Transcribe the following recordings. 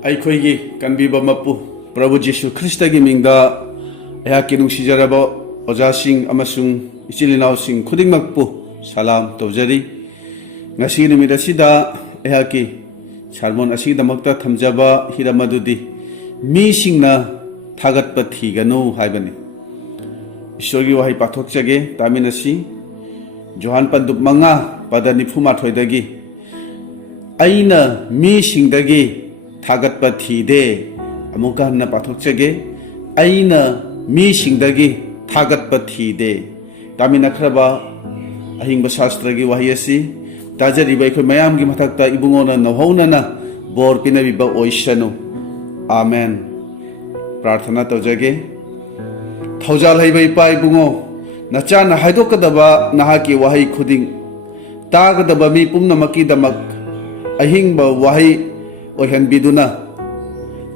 ꯑꯩꯈꯣꯏꯒꯤ ꯀꯟꯕꯤꯕ ꯃꯄꯨ ꯄ꯭ꯔꯚꯨ ꯖꯤꯁꯨ ꯈ꯭ꯔꯤꯁꯇꯒꯤ ꯃꯤꯡꯗ ꯑꯩꯍꯥꯛꯀꯤ ꯅꯨꯡꯁꯤꯖꯔꯕ ꯑꯣꯖꯥꯁꯤꯡ ꯑꯃꯁꯨꯡ ꯏꯆꯤꯜ ꯏꯅꯥꯎꯁꯤꯡ ꯈꯨꯗꯤꯡꯃꯛꯄꯨ ꯁꯂꯥꯝ ꯇꯧꯖꯔꯤ꯫ ꯉꯁꯤ ꯅꯨꯃꯤꯠ ꯑꯁꯤꯗ ꯑꯩꯍꯥꯛꯀꯤ ꯁꯔꯃꯣꯟ ꯑꯁꯤꯒꯤꯗꯃꯛꯇ ꯊꯝꯖꯕ ꯍꯤꯔꯝ ꯑꯗꯨꯗꯤ ꯃꯤꯁꯤꯡꯅ ꯊꯥꯒꯠꯄ ꯊꯤꯒꯅꯨ ꯍꯥꯏꯕꯅꯤ꯫ ꯏꯁꯣꯔꯒꯤ ꯋꯥꯍꯩ ꯄꯥꯊꯣꯛꯆꯒꯦ, ꯇꯥꯃꯤꯟꯅꯁꯤ꯫ ꯖꯣꯍꯥꯟ ꯄꯟꯗꯨꯞ 5:48ꯗꯒꯤ ꯑꯩꯅ ꯃꯤꯁꯤꯡꯗꯒꯤ ꯊꯥꯒꯠꯄ ꯊꯤꯗꯦ꯫ ꯑꯃꯨꯛꯀ ꯍꯟꯅ ꯄꯥꯊꯣꯛꯆꯒꯦ, ꯑꯩꯅ ꯃꯤꯁꯤꯡꯗꯒꯤ ꯊꯥꯒꯠꯄ ꯊꯤꯗꯦ꯫ ꯇꯥꯃꯤꯟꯅꯈ꯭ꯔꯕ ꯑꯍꯤꯡꯕ ꯁꯥꯁꯇ꯭ꯔꯒꯤ ꯋꯥꯍꯩ ꯑꯁꯤ ꯇꯥꯖꯔꯤꯕ ꯑꯩꯈꯣꯏ ꯃꯌꯥꯝꯒꯤ ꯃꯊꯛꯇ ꯏꯕꯨꯡꯉꯣꯅ ꯅꯧꯍꯧꯅꯅ ꯕꯣꯔ ꯄꯤꯅꯕꯤꯕ ꯑꯣꯏꯁꯅꯨ꯫ ꯑꯥꯃꯦꯟ꯫ ꯄ꯭ꯔꯥꯔꯊꯅꯥ ꯇꯧꯖꯒꯦ꯫ ꯊꯧꯖꯥꯜ ꯍꯩꯕ ꯏꯄꯥ ꯏꯕꯨꯡꯉꯣ, ꯅꯆꯥꯅ ꯍꯥꯏꯗꯣꯛꯀꯗꯕ ꯅꯍꯥꯛꯀꯤ ꯋꯥꯍꯩ ꯈꯨꯗꯤꯡ ꯇꯥꯒꯗꯕ ꯃꯤ ꯄꯨꯝꯅꯃꯛꯀꯤꯗꯃꯛ ꯑꯍꯤꯡꯕ ꯋꯥꯍꯩ ꯑꯣꯏꯍꯟꯕꯤꯗꯨꯅ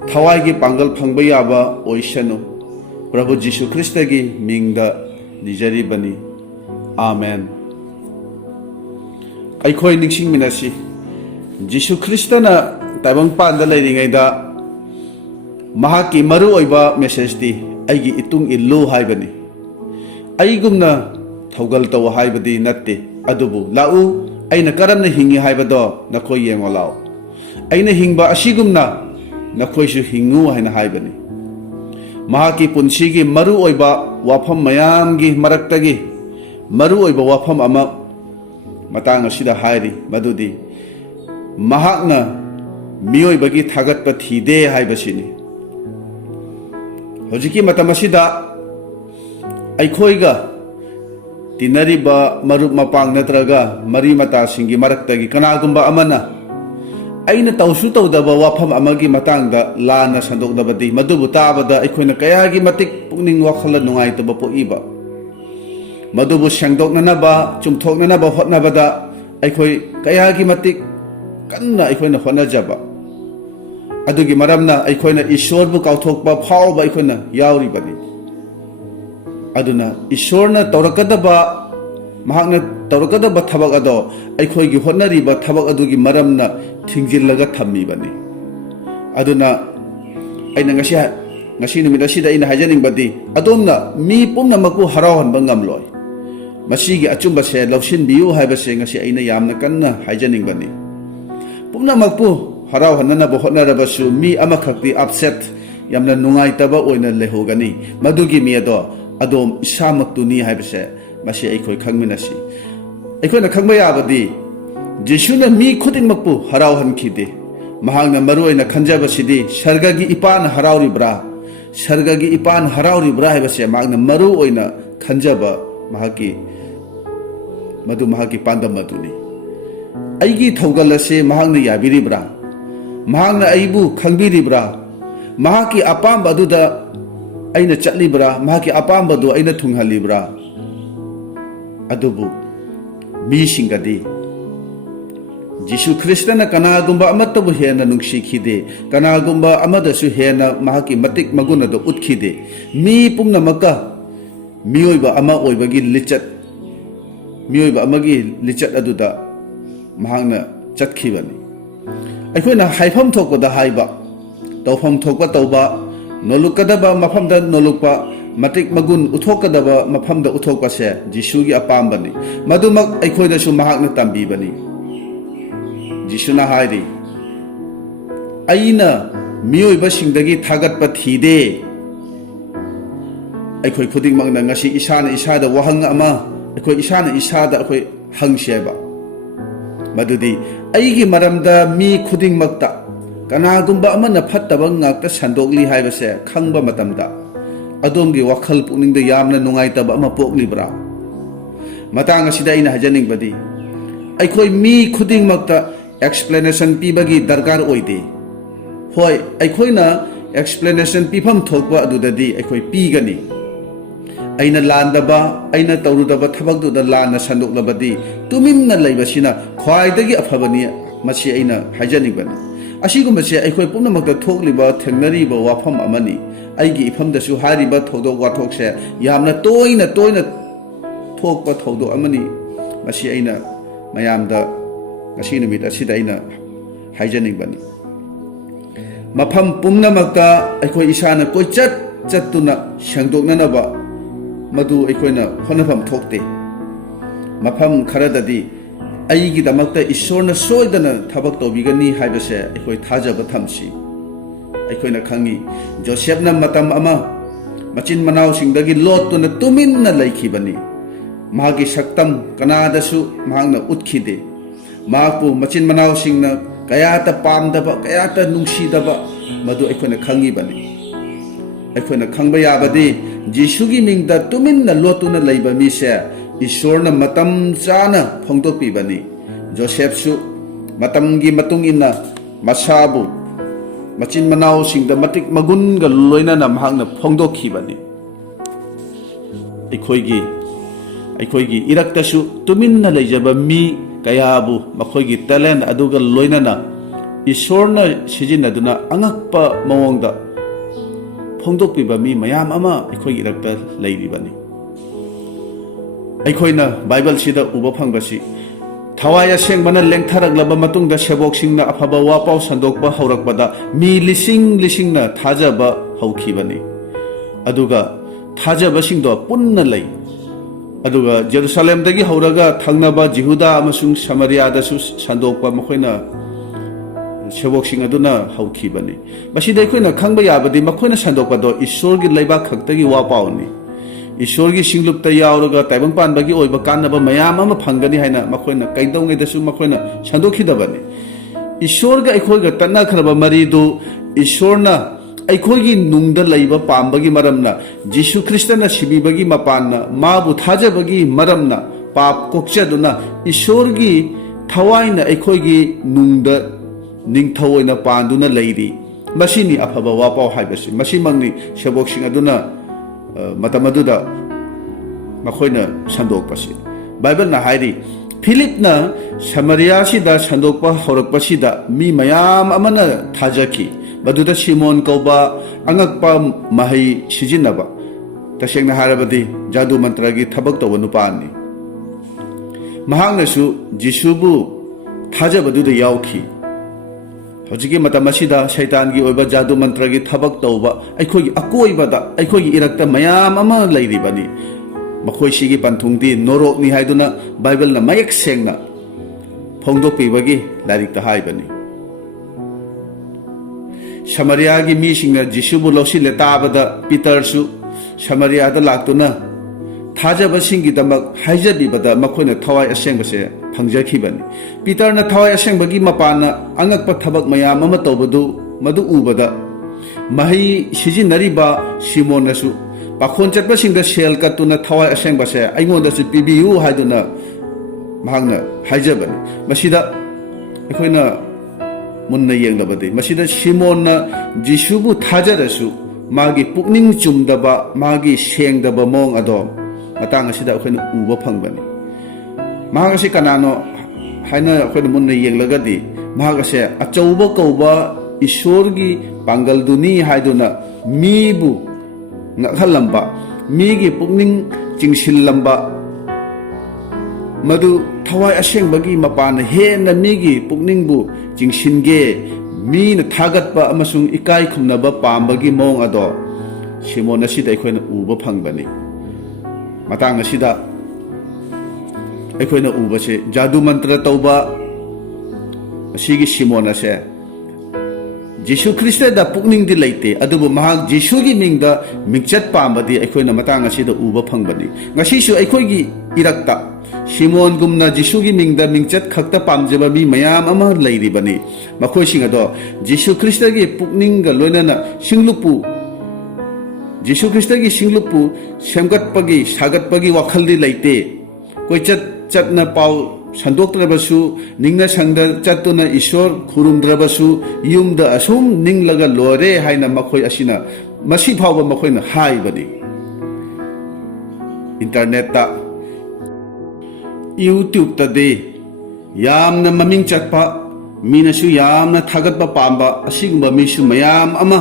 ꯊꯋꯥꯏꯒꯤ ꯄꯥꯡꯒꯜ ꯐꯪꯕ ꯌꯥꯕ ꯑꯣꯏꯁꯅꯨ꯫ ꯄ꯭ꯔꯚꯨ ꯖꯤꯁꯨ ꯈ꯭ꯔꯤꯁꯇꯒꯤ ꯃꯤꯡꯗ ꯅꯤꯖꯔꯤꯕꯅꯤ꯫ ꯑꯥꯃꯦꯟ꯫ ꯑꯩꯈꯣꯏ ꯅꯤꯡꯁꯤꯡꯃꯤꯟꯅꯁꯤ, ꯖꯤꯁꯨ ꯈ꯭ꯔꯤꯁꯇꯅ ꯇꯥꯏꯕꯪꯄꯥꯟꯗ ꯂꯩꯔꯤꯉꯩꯗ ꯃꯍꯥꯛꯀꯤ ꯃꯔꯨꯑꯣꯏꯕ ꯃꯦꯁꯦꯖꯇꯤ ꯑꯩꯒꯤ ꯏꯇꯨꯡ ꯏꯜꯂꯨ ꯍꯥꯏꯕꯅꯤ꯫ ꯑꯩꯒꯨꯝꯅ ꯊꯧꯒꯜ ꯇꯧ ꯍꯥꯏꯕꯗꯤ ꯅꯠꯇꯦ, ꯑꯗꯨꯕꯨ ꯂꯥꯛꯎ ꯑꯩꯅ ꯀꯔꯝꯅ ꯍꯤꯡꯉꯤ ꯍꯥꯏꯕꯗꯣ ꯅꯈꯣꯏ ꯌꯦꯡꯉꯣ ꯂꯥꯛꯎ꯫ ꯑꯩꯅ ꯍꯤꯡꯕ ꯑꯁꯤꯒꯨꯝꯅ ꯅꯈꯣꯏꯁꯨ ꯍꯤꯡꯉꯨ ꯍꯥꯏꯅ ꯍꯥꯏꯕꯅꯤ꯫ ꯃꯍꯥꯛꯀꯤ ꯄꯨꯟꯁꯤꯒꯤ ꯃꯔꯨꯑꯣꯏꯕ ꯋꯥꯐꯝ ꯃꯌꯥꯝꯒꯤ ꯃꯔꯛꯇꯒꯤ ꯃꯔꯨꯑꯣꯏꯕ ꯋꯥꯐꯝ ꯑꯃ ꯃꯇꯥꯡ ꯑꯁꯤꯗ ꯍꯥꯏꯔꯤ, ꯃꯗꯨꯗꯤ ꯃꯍꯥꯛꯅ ꯃꯤꯑꯣꯏꯕꯒꯤ ꯊꯥꯒꯠꯄ ꯊꯤꯗꯦ ꯍꯥꯏꯕꯁꯤꯅꯤ꯫ ꯍꯧꯖꯤꯛꯀꯤ ꯃꯇꯝ ꯑꯁꯤꯗ ꯑꯩꯈꯣꯏꯒ ꯇꯤꯟꯅꯔꯤꯕ ꯃꯔꯨꯞ ꯃꯄꯥꯡ ꯅꯠꯇ꯭ꯔꯒ ꯃꯔꯤ ꯃꯇꯥꯁꯤꯡꯒꯤ ꯃꯔꯛꯇꯒꯤ ꯀꯅꯥꯒꯨꯝꯕ ꯑꯃꯅ ꯑꯩꯅ ꯇꯧꯁꯨ ꯇꯧꯗꯕ ꯋꯥꯐꯝ ꯑꯃꯒꯤ ꯃꯇꯥꯡꯗ ꯂꯥꯟꯅ ꯁꯟꯗꯣꯛꯂꯕꯗꯤ ꯃꯗꯨꯕꯨ ꯇꯥꯕꯗ ꯑꯩꯈꯣꯏꯅ ꯀꯌꯥꯒꯤ ꯃꯇꯤꯛ ꯄꯨꯛꯅꯤꯡ ꯋꯥꯈꯜꯗ ꯅꯨꯡꯉꯥꯏꯇꯕ ꯄꯣꯛꯏꯕ꯫ ꯃꯗꯨꯕꯨ ꯁꯦꯡꯗꯣꯛꯅꯅꯕ, ꯆꯨꯝꯊꯣꯛꯅꯅꯕ ꯍꯣꯠꯅꯕꯗ ꯑꯩꯈꯣꯏ ꯀꯌꯥꯒꯤ ꯃꯇꯤꯛ ꯀꯟꯅ ꯑꯩꯈꯣꯏꯅ ꯍꯣꯠꯅꯖꯕ ꯑꯗꯨꯒꯤ ꯃꯔꯝꯅ ꯑꯩꯈꯣꯏꯅ ꯏꯁꯣꯔꯕꯨ ꯀꯥꯎꯊꯣꯛꯄ ꯐꯥꯎꯕ ꯑꯩꯈꯣꯏꯅ ꯌꯥꯎꯔꯤꯕꯅꯤ꯫ ꯑꯗꯨꯅ ꯏꯁꯣꯔꯅ ꯇꯧꯔꯛꯀꯗꯕ, ꯃꯍꯥꯛꯅ ꯇꯧꯔꯛꯀꯗꯕ ꯊꯕꯛ ꯑꯗꯣ ꯑꯩꯈꯣꯏꯒꯤ ꯍꯣꯠꯅꯔꯤꯕ ꯊꯕꯛ ꯑꯗꯨꯒꯤ ꯃꯔꯝꯅ ꯊꯤꯡꯖꯤꯜꯂꯒ ꯊꯝꯃꯤꯕꯅꯤ꯫ ꯑꯗꯨꯅ ꯑꯩꯅ ꯉꯁꯤ ꯅꯨꯃꯤꯠ ꯑꯁꯤꯗ ꯑꯩꯅ ꯍꯥꯏꯖꯅꯤꯡꯕꯗꯤ ꯑꯗꯣꯝꯅ ꯃꯤ ꯄꯨꯝꯅꯃꯛꯄꯨ ꯍꯔꯥꯎꯍꯟꯕ ꯉꯝꯂꯣꯏ꯫ ꯃꯁꯤꯒꯤ ꯑꯆꯨꯝꯕꯁꯦ ꯂꯧꯁꯤꯟꯕꯤꯌꯨ ꯍꯥꯏꯕꯁꯦ ꯉꯁꯤ ꯑꯩꯅ ꯌꯥꯝꯅ ꯀꯟꯅ ꯍꯥꯏꯖꯅꯤꯡꯕꯅꯤ꯫ ꯄꯨꯝꯅꯃꯛꯄꯨ ꯍꯔꯥꯎꯍꯟꯅꯅꯕ ꯍꯣꯠꯅꯔꯕꯁꯨ ꯃꯤ ꯑꯃꯈꯛꯇꯤ ꯑꯞꯁꯦꯠ, ꯌꯥꯝꯅ ꯅꯨꯡꯉꯥꯏꯇꯕ ꯑꯣꯏꯅ ꯂꯩꯍꯧꯒꯅꯤ꯫ ꯃꯗꯨꯒꯤ ꯃꯤ ꯑꯗꯣ ꯑꯗꯣꯝ ꯏꯁꯥꯃꯛꯇꯨꯅꯤ ꯍꯥꯏꯕꯁꯦ ꯃꯁꯤ ꯑꯩꯈꯣꯏ ꯈꯪꯃꯤꯟꯅꯁꯤ꯫ ꯑꯩꯈꯣꯏꯅ ꯈꯪꯕ ꯌꯥꯕꯗꯤ ꯖꯤꯁꯨꯅ ꯃꯤ ꯈꯨꯗꯤꯡꯃꯛꯄꯨ ꯍꯔꯥꯎꯍꯟꯈꯤꯗꯦ꯫ ꯃꯍꯥꯛꯅ ꯃꯔꯨꯑꯣꯏꯅ ꯈꯟꯖꯕꯁꯤꯗꯤ ꯁꯔꯒꯒꯤ ꯏꯄꯥꯅ ꯍꯔꯥꯎꯔꯤꯕ꯭ꯔꯥ, ꯁꯔꯒꯒꯤ ꯏꯄꯥꯅ ꯍꯔꯥꯎꯔꯤꯕ꯭ꯔꯥ ꯍꯥꯏꯕꯁꯦ ꯃꯍꯥꯛꯅ ꯃꯔꯨꯑꯣꯏꯅ ꯈꯟꯖꯕ ꯃꯍꯥꯛꯀꯤ ꯄꯥꯟꯗꯝ ꯑꯗꯨꯅꯤ꯫ ꯑꯩꯒꯤ ꯊꯧꯒꯜ ꯑꯁꯤ ꯃꯍꯥꯛꯅ ꯌꯥꯕꯤꯔꯤꯕ꯭ꯔꯥ? ꯃꯍꯥꯛꯅ ꯑꯩꯕꯨ ꯈꯪꯕꯤꯔꯤꯕ꯭ꯔꯥ? ꯃꯍꯥꯛꯀꯤ ꯑꯄꯥꯝꯕ ꯑꯗꯨꯗ ꯑꯩꯅ ꯆꯠꯂꯤꯕ꯭ꯔꯥ? ꯃꯍꯥꯛꯀꯤ ꯑꯄꯥꯝꯕꯗꯨ ꯑꯩꯅ ꯊꯨꯡꯍꯜꯂꯤꯕ꯭ꯔꯥ? ꯑꯗꯨꯕꯨ ꯃꯤꯁꯤꯡꯒꯗꯤ ꯖꯤꯁꯨ ꯈ꯭ꯔꯤꯁꯇꯅ ꯀꯅꯥꯒꯨꯝꯕ ꯑꯃꯠꯇꯕꯨ ꯍꯦꯟꯅ ꯅꯨꯡꯁꯤꯈꯤꯗꯦ, ꯀꯅꯥꯒꯨꯝꯕ ꯑꯃꯗꯁꯨ ꯍꯦꯟꯅ ꯃꯍꯥꯛꯀꯤ ꯃꯇꯤꯛ ꯃꯒꯨꯟ ꯑꯗꯨ ꯎꯠꯈꯤꯗꯦ꯫ ꯃꯤ ꯄꯨꯝꯅꯃꯛꯀ ꯃꯤꯑꯣꯏꯕ ꯑꯃ ꯑꯣꯏꯕꯒꯤ ꯃꯤꯑꯣꯏꯕ ꯑꯃꯒꯤ ꯂꯤꯆꯠ ꯑꯗꯨꯗ ꯃꯍꯥꯛꯅ ꯆꯠꯈꯤꯕꯅꯤ꯫ ꯑꯩꯈꯣꯏꯅ ꯍꯥꯏꯐꯝ ꯊꯣꯛꯄꯗ ꯍꯥꯏꯕ, ꯇꯧꯐꯝ ꯊꯣꯛꯄ ꯇꯧꯕ, ꯅꯣꯂꯨꯛꯀꯗꯕ ꯃꯐꯝꯗ ꯅꯣꯂꯨꯛꯄ, ꯃꯇꯤꯛ ꯃꯒꯨꯟ ꯎꯠꯊꯣꯛꯀꯗꯕ ꯃꯐꯝꯗ ꯎꯠꯊꯣꯛꯄꯁꯦ ꯖꯤꯁꯨꯒꯤ ꯑꯄꯥꯝꯕꯅꯤ꯫ ꯃꯗꯨꯃꯛ ꯑꯩꯈꯣꯏꯗꯁꯨ ꯃꯍꯥꯛꯅ ꯇꯝꯕꯤꯕꯅꯤ꯫ ꯖꯤꯁꯨꯅ ꯍꯥꯏꯔꯤ, ꯑꯩꯅ ꯃꯤꯑꯣꯏꯕꯁꯤꯡꯗꯒꯤ ꯊꯥꯒꯠꯄ ꯊꯤꯗꯦ꯫ ꯑꯩꯈꯣꯏ ꯈꯨꯗꯤꯡꯃꯛꯅ ꯉꯁꯤ ꯏꯁꯥꯅ ꯏꯁꯥꯗ ꯋꯥꯍꯪ ꯑꯃ ꯑꯩꯈꯣꯏ ꯍꯪꯁꯦꯕ, ꯃꯗꯨꯗꯤ ꯑꯩꯒꯤ ꯃꯔꯝꯗ ꯃꯤ ꯈꯨꯗꯤꯡꯃꯛꯇ ꯀꯅꯥꯒꯨꯝꯕ ꯑꯃꯅ ꯐꯠꯇꯕ ꯉꯥꯛꯇ ꯁꯟꯗꯣꯛꯂꯤ ꯍꯥꯏꯕꯁꯦ ꯈꯪꯕ ꯃꯇꯝꯗ ꯑꯗꯣꯝꯒꯤ ꯋꯥꯈꯜ ꯄꯨꯛꯅꯤꯡꯗ ꯌꯥꯝꯅ ꯅꯨꯡꯉꯥꯏꯇꯕ ꯑꯃ ꯄꯣꯛꯂꯤꯕ꯭ꯔꯥ? ꯃꯇꯥꯡ ꯑꯁꯤꯗ ꯑꯩꯅ ꯍꯥꯏꯖꯅꯤꯡꯕꯗꯤ ꯑꯩꯈꯣꯏ ꯃꯤ ꯈꯨꯗꯤꯡꯃꯛꯇ ꯑꯦꯛꯁꯄ꯭ꯂꯦꯅꯦꯁꯟ ꯄꯤꯕꯒꯤ ꯗꯔꯀꯥꯔ ꯑꯣꯏꯗꯦ꯫ ꯍꯣꯏ, ꯑꯩꯈꯣꯏꯅ ꯑꯦꯛꯁꯄ꯭ꯂꯦꯅꯦꯁꯟ ꯄꯤꯐꯝ ꯊꯣꯛꯄ ꯑꯗꯨꯗꯗꯤ ꯑꯩꯈꯣꯏ ꯄꯤꯒꯅꯤ꯫ ꯑꯩꯅ ꯂꯥꯟꯗꯕ, ꯑꯩꯅ ꯇꯧꯔꯨꯗꯕ ꯊꯕꯛꯇꯨꯗ ꯂꯥꯟꯅ ꯁꯟꯗꯣꯛꯂꯕꯗꯤ ꯇꯨꯃꯤꯟꯅ ꯂꯩꯕꯁꯤꯅ ꯈ꯭ꯋꯥꯏꯗꯒꯤ ꯑꯐꯕꯅꯤ, ꯃꯁꯤ ꯑꯩꯅ ꯍꯥꯏꯖꯅꯤꯡꯕꯅꯤ꯫ ꯑꯁꯤꯒꯨꯝꯕꯁꯦ ꯑꯩꯈꯣই ꯄꯨꯝꯅꯃꯛꯇ ꯊꯣꯛꯂꯤꯕ, ꯊꯦꯡꯅꯔꯤꯕ ꯋꯥꯐꯝ ꯑꯃꯅꯤ꯫ ꯑꯩꯒꯤ ꯏꯐꯝꯗꯁꯨ ꯍꯥꯏꯔꯤꯕ ꯊꯧꯗꯣꯛ ꯋꯥꯊꯣꯛꯁꯦ ꯌꯥꯝꯅ ꯇꯣꯏꯅ ꯊꯣꯛꯄ ꯊꯧꯗꯣꯛ ꯑꯃꯅꯤ꯫ ꯃꯁꯤ ꯑꯩꯅ ꯃꯌꯥꯝꯗ ꯉꯁꯤ ꯅꯨꯃꯤꯠ ꯑꯁꯤꯗ ꯑꯩꯅ ꯍꯥꯏꯖꯅꯤꯡꯕꯅꯤ꯫ mafam pumnamakta aikoi isana koichat chattuna sangdoknanaba madu aikoina honafam thokte mafam kharadadi aigidamakta ishorna soidana thabak tobigani haibase aikoi thajaba thamsi aikoina khangi josephna matam ama machin manau singdagi lottuna tuminna laikhibani mahagi saktam kanadasu mahangna utkhide mahakpu machin manau singna kayata pamdaba kayata nungsidaba madu aikoina khangibani aikoina khangba yabadi jisugi mingda tuminna lotuna leiba mise ishorna matam chana phongdokpibani joseph su matamgi matung inna masabu machin manau singda matik magunga loinana mahangna phongdokhibani aikoigi iraktasu tuminna leijaba mi kayabu makhoigi talent aduga loinana ishorna sijinaduna angakpa mawongda phongdokpiba mi mayam ama aikoigi irakta leiribani aikoina bible sida uba phangbasi thawaya sengbana lengtharaglaba matungda seboksingna afaba wapau sandokpa haurakbada mi lisingna thajaba haukhibani aduga thajaba singdo punna lei aduga jerusalem dagi hauraga thangnaba jehuda amasung samaria da su sandokpa makhoina seboksing aduna haukhibani basida aikoina khangba yabadi makhoina sandokpa do ishorgi leiba khaktagi wapawni ishorgi singlupta yauraga taibang panbagi oiba kanaba mayam ama phangani haina makhoina kaidongaidasu makhoina sandokhidabani ishorga aikhoiga tanna khraba maridu ishorna aikhoigi nungda leiba pambagi maramna jisu kristana sibibagi mapanna mabu thajabagi maramna pap kokchaduna ishorgi thawaina aikhoigi nungda ningthawoina panduna leiri masini afaba wapau haibasi masimangni seboksing aduna matamaduda makhoina sandokpasi bible na hairi philip na samaria sida sandokpa horakpasida mi mayam amana thajaki baduda simon koba angakpa mahai sijinaba tasengna harabadi jadu mantragi thabak toba nupani mahangnasu jisubu thajabaduda yauki hojiki matamashida shaitangi oiba jadu mantragi thabak tauba aikhogi akoibada aikhogi irakta mayam ama leiribani makhoi sigi panthungdi norok ni haiduna bible na mayak sengna phongdokpibagi larik ta haibani samaria gi mi singna jisubu losile tabada peter su samaria da laktuna thajaba singi damak haijabibada makhoina thawai asengbase phangjakhibani peter na thawai asengbagi mapana angakpa thabak mayam ama tawbadu madu ubada mahi sijinariba simon nasu pakhon chatpa singda sel katuna thawai asengbase aingonda su pibiu haiduna mahangna haijabani masida akoina munna yenglabadi masida simon na jisubu thajarasu magi pukning chumdaba magi sengdaba mong ado matang asida akoina uba phangbani mahagase kanano haina akoina munna yenglagadi mahagase achauba kauba ishorgi pangal duni haiduna mibu ngakhalamba migi pukning chingsilamba madu thawai asengbagi mapana hena migi pukningbu chingsinge mina thagatpa amasung ikai khumnaba pambagi mong ado simon asida akoina uba phangbani matang asida aikoina ubase jadu mantra tauba asigi simon ase jisu krista da pukning di leite adubu mahak jisu gi mingda mingchat pambadi aikoina matang asida uba phangbani ngasi su aikoigi irakta simon gumna jisu gi mingda mingchat khakta pamjaba mi mayam ama leiribani makhoi singa do jisu krista gi pukning ga loinana singlupu jisu krista gi singlupu semgatpagi sagatpagi wakhaldi leite koichat chatna pau sandoktrabasu ningna sangda chatuna ishor khurumdrabasu yumda asum ninglaga lore haina makhoi asina masi phawba makhoina haibani internet ta YouTube ta de yamna maming chatpa minasu yamna thagatpa pamba asigumba misu mayam ama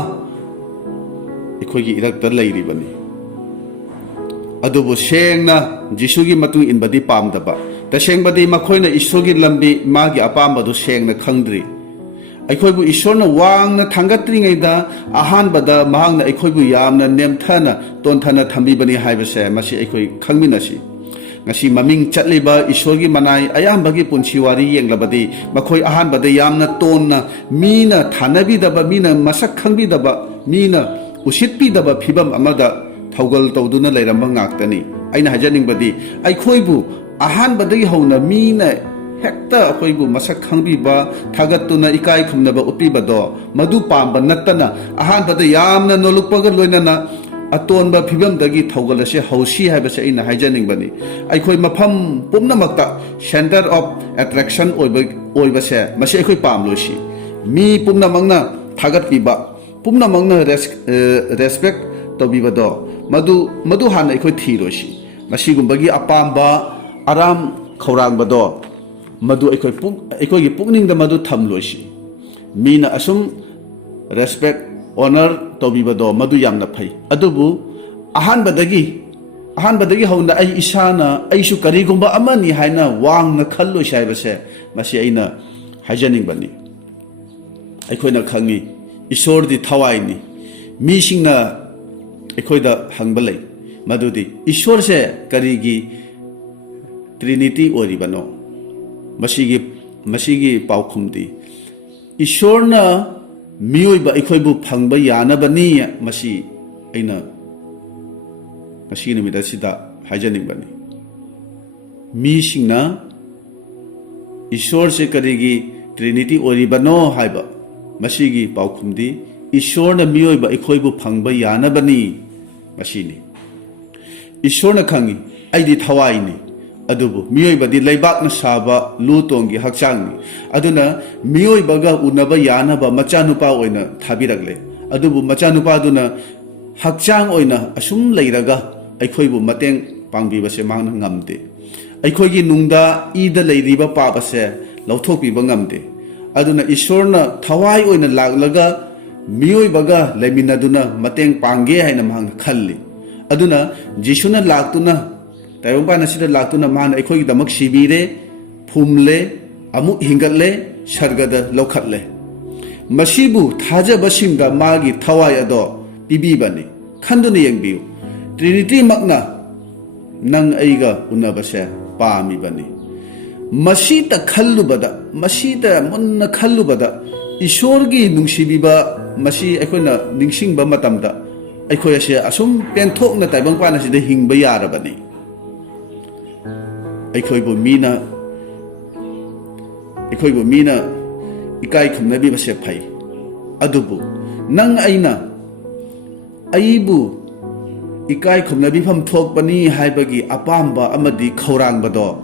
ikhogi irakta leiribani adubu sengna jisugi matung inbadi pamdaba tasengbadi makhoina isogi lambi magi apambadu sengna khangdri ꯑꯩꯈꯣꯏꯕꯨ ꯏꯁꯣꯔꯅ ꯋꯥꯡꯅ ꯊꯥꯡꯒꯠꯇ꯭ꯔꯤꯉꯩꯗ ꯑꯍꯥꯟꯕꯗ ꯃꯍꯥꯛꯅ ꯑꯩꯈꯣꯏꯕꯨ ꯌꯥꯝꯅ ꯅꯦꯝꯊꯅ ꯇꯣꯟꯊꯅ ꯊꯝꯕꯤꯕꯅꯤ ꯍꯥꯏꯕꯁꯦ ꯃꯁꯤ ꯑꯩꯈꯣꯏ ꯈꯪꯃꯤꯟꯅꯁꯤ ngasi maming chatliba isorgi manai ayambagi punchi wari yenglabadi makhoi ahanbada yamna tonna mina thanabi daba mina masak khangbi daba mina usitpi daba phibam amada thaugal tawduna leiramba ngaktani aina hajaning badi aikhoibu ahanbadagi hauna mina hekta akhoibu masak khangbi ba thagatuna ikai khumnaba upibado madu pamba nattana ahanbada yamna nolukpaga loinana atonba phibamdagi thaugalase hausi haibase aina hajaning bani aikhoi mafam pumnamakta center of attraction oibase masi aikhoi pamlosi mi pumnamangna thagatpiba pumnamangna respect tobibado madu hana aikhoi thirosi masigumbagi apamba aram khourangbdo madu aikhoi gi pukningda madu thamlosi mina asum respect honor tobibado madu yamna phai adubu ahanbadagi hauna ai isana aisu karigumba amani haina wangna khallo saibase masi aina hajaning bani aikoina khangi isor di thawaini misingna aikoida hangbalai madudi isor se karigi trinity oribano masigi paukhumdi isorna miyoiba aikoibu phangba yanabani masi aina masi nimida sida hajaning bani misingna isor se karigi trinity oribano haiba masigi paukhumdi isorna miyoiba aikoibu phangba yanabani masini isorna khangi aidi thawaini adubu miyoibadi leibakna saba lutongi hakchangni aduna miyoibaga unaba yanaba machanupa oina thabiragle adubu machanupa aduna hakchang oina asum leiraga aikhoibu mateng pangbibase mangna ngamde aikhoigi nungda ida leiriba pabase lauthokpiba ngamde aduna isorna thawai oina laglaga miyoibaga leiminaduna mateng pangge haina mangna khalli aduna jisuna laktuna taibangpan asida laktuna mana aikhoi damak sibire phumle amuk hingatle sargada lokhatle masibu thajabasinga magi thawai ado pibibani khanduna yengbiu trinity makna nang aiga unabase pami bani masita khallubada masita munna khallubada isorgi nungsibiba masi aikoina ningsingba matamda aikoi ase asum penthokna taibangpan asida hingba yarabani aikhoi bu mina ikai khumnabi base phai adubu nang aina aibu ikai khumnabi pham thokpani haibagi apamba amadi khourangbdo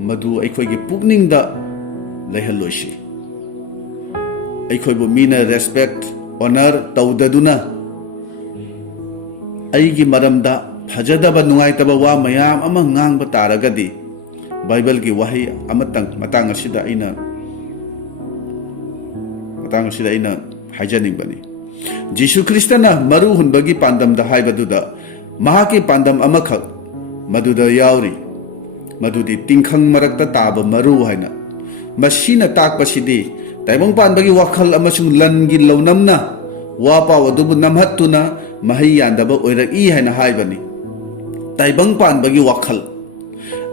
madu aikhoi gi pukningda lehalloisi aikhoi bu mina respect honor tawdaduna aigi maramda phajadaba nungaitaba wa mayam ama ngangba taragadi Bible ki wahi matang asida aina hajaning bani Jisu Kristana maru hunbagi pandam da haibaduda mahaki pandam amakhak maduda yauri madudi tingkhang marakta taba maru haina masina takpasidi taibang panbagi wakhal amasung langi launamna wapa wadubu namhattuna mahi yandaba oiraki haina haibani taibang panbagi wakhal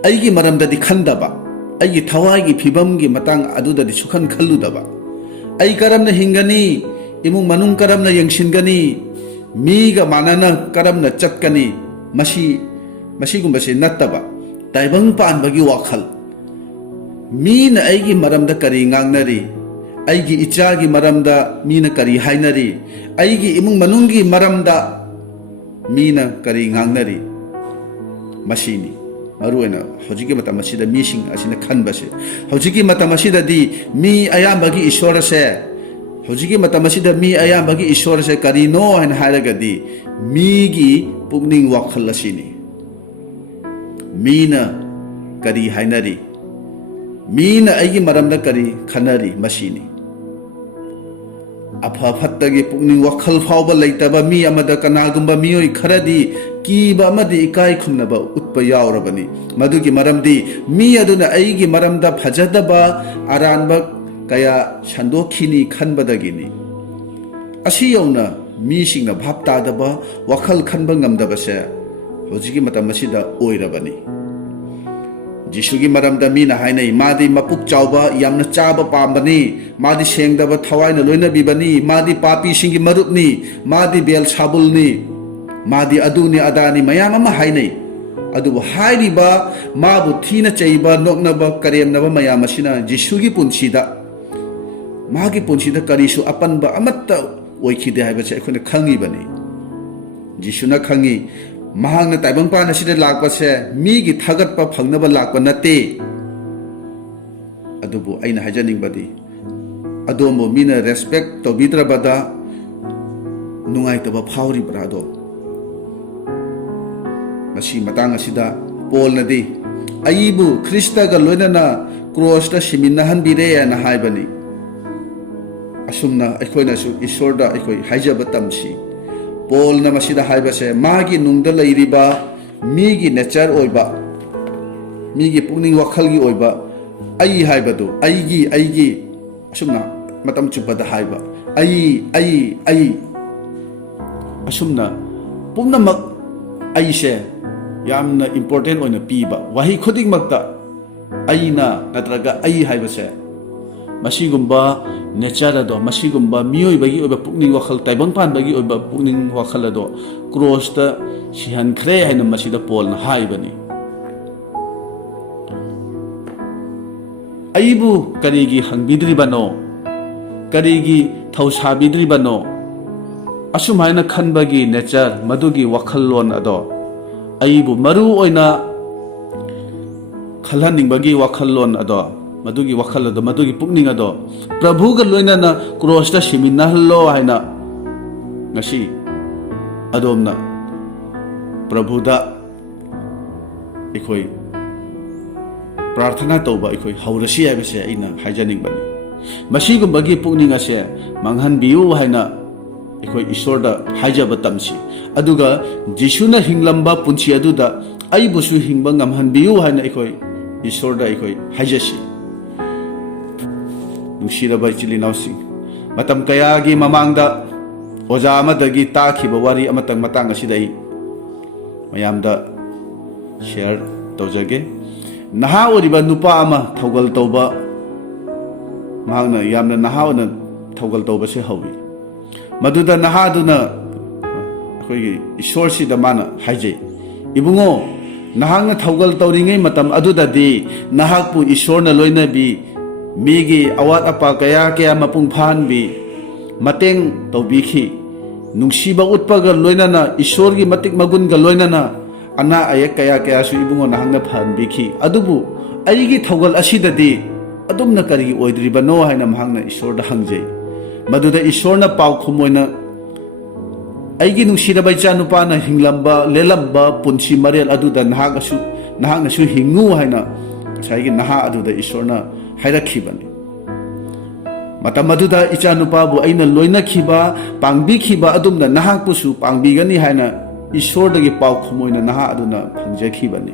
aigi maramdadi khandaba aigi thawai phibamgi matang adudadi sukhan khalludaba ai karamna hingani imung manung karamna yengsingani miga manana karamna chatkani masi gumbase nattaba taibang panbagi wakhal mina aigi maramda kari ngangnari aigi ichagi maramda mina kari hainari aigi imung manunggi maramda mina kari ngangnari masini maruena hojiki matamasida mising asina khanbase hojiki matamasida di mi ayambagi isorase hojiki matamasida mi ayambagi isorase karino han haragadi migi pukning wakhal asini mina kari hainari mina aigi maramda kari khanari masini apha phattagi pukning wakhal fawba leitaba mi amada kanagumba mioi kharadi kiba amadi ikai khumnaba utpa yaurabani madugi maramdi mi aduna aigi maramda phajadaba aranba kaya sandokkhini khanbadagini asi yauna misingna bhap tadaba wakhal khanba ngamdabase hojigi matam asida oirabani Jisugi maramda mina hainai madi mapuk chauba yamna chaba pambani madi sengdaba thawaina loina bibani madi papi singi marupni madi bel sabulni madi aduni adani mayam ama hainai adubu hairiba mabu thina chaiba noknaba karemnaba mayam asina jisugi punchida magi punchida karisu apanba amatta oikhide haibache ekhone khangi bani jisuna khangi mahangna taibangpan asida lakpase migi thagatpa phangnaba lakpa nate adubu aina hajaningbadi adomo mina respect tobidrabada nungaitaba phauribra do masi matang asida polnadi aibu krista ga loinana cross ta siminahan bire na haibani asumna aikhoina su isorda aikoi haijaba tamsi Paul na masida haibase magi nungda lairiba migi nature oiba migi pungning wakhalgi oiba ai haibadu aigi asumna matam chupada haiba ai asumna pumnamak aise yamna important oina piba wahi khuding makta aina natraga ai haibase masigumba nature ado masigumba mioi bagi oba pukning wakhal taibang pan bagi oba pukning wakhal ado cross ta sihan khre haina masida pol na haibani aibu karigi hangbidri bano karigi thausa bidri bano asum haina khanbagi nature madugi wakhal lon ado aibu maru oina khalhaning bagi wakhal lon ado madugi wakhal ado madugi pukning ado prabhu ga loina na cross ta simina hallo haina ngasi adomna prabhu da ekhoi prarthana toba ekhoi haurasi abese aina haijaning bani masi gumbagi pukning ase manghan biu haina ekhoi isor da haijaba tamsi aduga jisuna hinglamba punchi aduda aibusu hingba ngamhan biu haina ekhoi isor da ekhoi haijasi nungsiraba ichilinausing matam kayagi mamangda oja amadagi takhiba wari amatang matang asidai mayamda share tawjage naha oriba nupa ama thaugal tawba mahangna yamna naha ona thaugal tawba se hawi maduda naha duna akhoi ishor si da mana haije ibungo nahangna thaugal tawringai matam adudadi nahakpu ishorna loina bi migi awat apa kaya mapung phan bi mateng tawbikhi nungsiba utpaga loinana ishorgi matik magun ga loinana ana ayek kaya su ibungo nahangna phan bikhi adubu aigi thaugal asidadi adumna kari oidribano haina mahangna ishorda hangjai maduda ishorna pau khumoina aigi nungsiraba ichanupa na hinglamba lelamba punchi marel aduda nahangna su hingu haina saigi naha aduda ishorna hairakhibani matam aduda ichanupabu aina loinakhiba pangbikhiba adumna nahakpusu pangbigani haina ishordagi pau khumoina naha aduna phangjakhibani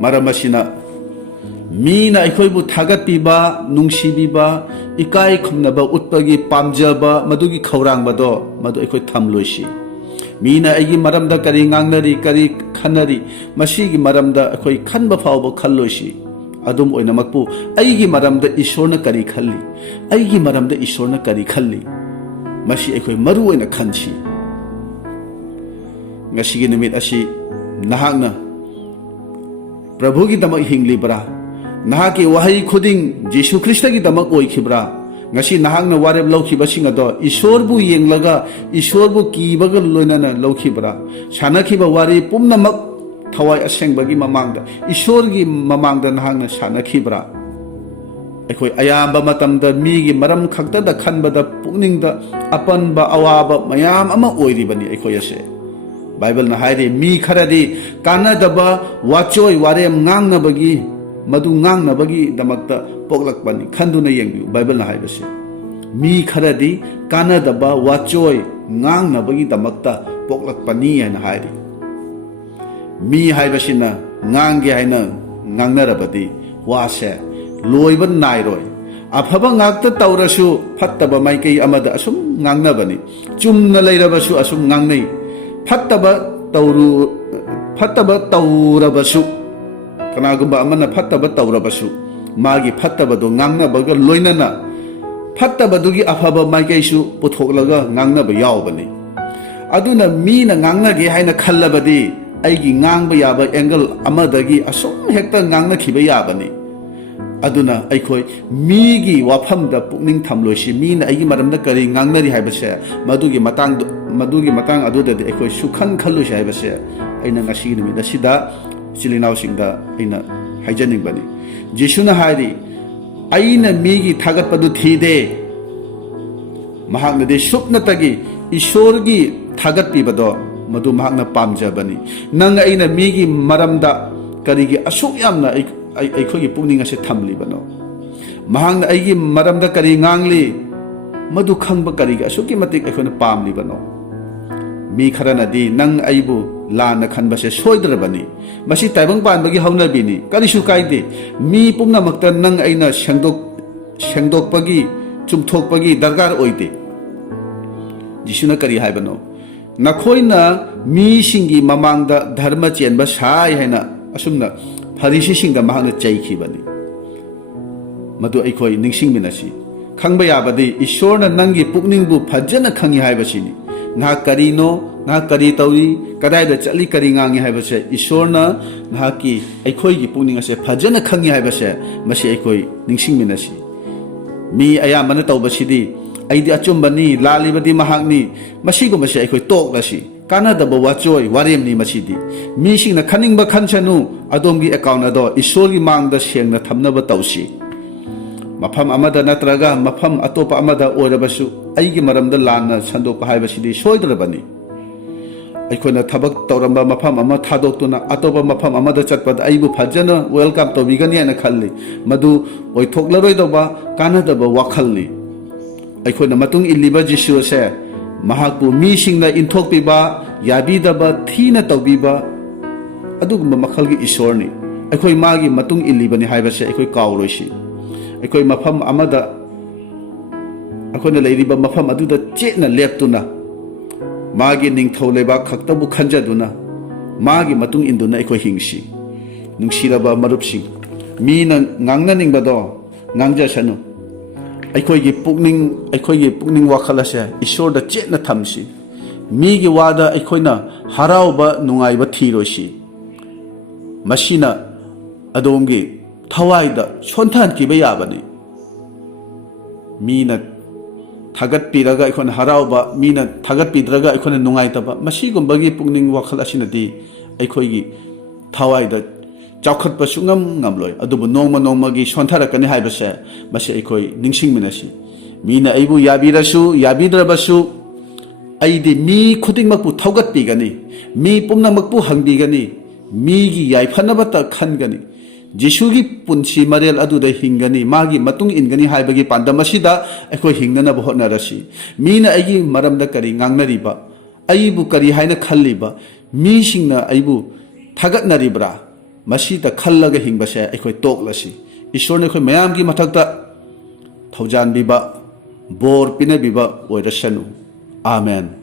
maramasina mina aikhoibu thagatpiba nungsibiba ikai khumnaba utpagi pamjaba madugi khourangbado madu aikhoi thamloisi mina aigi maramda kari ngangnari kari khanari masigi maramda aikhoi khanba fawba khalloisi adum oinamakpu aigi maramda ishorna kari khalli aigi maramda ishorna kari khalli masi aikhoi maru oina khanchi ngasigi numit asi nahakna prabhu gi damak hinglibra nahaki wahai khuding jisu krishna gi damak oikhibra ngasi nahakna wareb laukiba singado ishorbu yenglaga ishorbu kibaga loinana laukhibra sanakhiba wari pumnamak thawai asengbagi mamangda ishorgi mamangda nahangna sanakhibra aikhoi ayamba matamda migi maram khakta da khanbada pukningda apanba awaba mayam ama oiribani aikhoi ase bible na haire mi kharadi kanadaba wachoi warem ngangnabagi madu ngangnabagi damakta poklakpani khanduna yengbiu bible na haibase mi kharadi kanadaba wachoi ngangnabagi damakta poklakpani ana hairi mi haibasina ngange haina ngangnarabadi wase loiba nairoi afaba ngakta taurasu fattaba maikei amada asum ngangnabani chumna leirabasu asum ngangnei fattaba taurabasu kanagumba amana fattaba taurabasu magi fattaba do ngangnabaga loinana fattaba dugi afaba maikeisu puthoklaga ngangnaba yaubani aduna mina ngangnage haina khallabadi aigi ngangba yaba angle amadagi asum hekta ngangna khiba yabani aduna aikoi migi wafamda pukning thamloisi mina aigi maramda kari ngangnari haibase madugi matang adudadi aikoi sukhan khallusi haibase aina ngasi numida sida chilinau singda aina haijaningbani jisuna hairi aina migi thagatpadu thide mahaknade supnatagi ishorgi thagatpibado madu mahakna pamjabani nang aina migi maramda karigi asuk yamna aikhogi pukning ase thamlibano mahakna aigi maramda kari ngangli madu khangba karigi asuki matik aikhona pamlibano mi kharanadi nang aibu lana khanbase soidrabani masi taibang panbagi haunabini karisu kaide mi pumnamakta nang aina sengdokpagi chumthokpagi dargar oide jisuna kari haibano nakoina mi singi mamangda dharma chenba sai haina asumna farisi singda mahakna chaikhibani madu aikoi ningsingminasi khangba yabadi ishorna nangi pukningbu phajana khangi haibasini na karino na kari tawi kadaida chali kari ngangi haibase ishorna nahaki aikoi gi pukning ase phajana khangi haibase masi aikoi ningsingminasi mi ayamana tawbasidi aidi achumbani lalibadi mahakni masigo masi aikoi toklasi kanadaba wachoi waremni masidi mi singna khaningba khanchanu adomgi account ado isorgi mangda sengna thamnaba tawsi mafam amada natraga mafam atopa amada oirabasu aigi maramda lana sandokpa haibasidi soidrabani aikona thabak tawramba mafam ama thadoktuna atopa mafam amada chatpada aibu phajana welcome tobigani ana khalli madu oithoklaroi kanadaba wakhalni aikona matung illiba jisu se Nahakpu Misingna inthokpiba yabidaba thina tawbiba adugumba makhalgi isorni aikoi magi matung illibani haibase aikoi kawroisi aikoi mafam amada akoina leiriba mafam aduda chena leptuna magi ningthau leba khaktabu khanjaduna magi matung induna aikoi hingsi nungsiraba marupsing mina ngangna ningbado ngangjasanu aikhoigi pukning wakhalase ishorda chetna thamsi migi wada aikhoina haraoba nungaiba thiroisi masina adomgi thawaida sonthan kiba yabani mina thagatpiraga aikhoina haraoba mina thagatpidraga aikhoina nungaitaba masigumbagi pukning wakhal asinadi aikhoigi thawaida chaokhatpa sungam ngamloi adubu nongmagi sontharakani haibase masi aikoi ningsingminasi mina aibu yabirasu yabidrabasu aidi mi khudingmakpu thagatpigani mi pumnamakpu hangbigani migi yaifanabata khangani jisugi punsi marel aduda hingani magi matung ingani haibagi pandamasida aikoi hingnana hotnarasi mina aigi maramda kari ngangnariba aibu kari haina khalliba mi singna aibu thagatnaribra masida khallaga hingbase aikoi toklasi ishorne khoi mayam gi mathakta thaujan biba bor pinabiba oirasanu amen.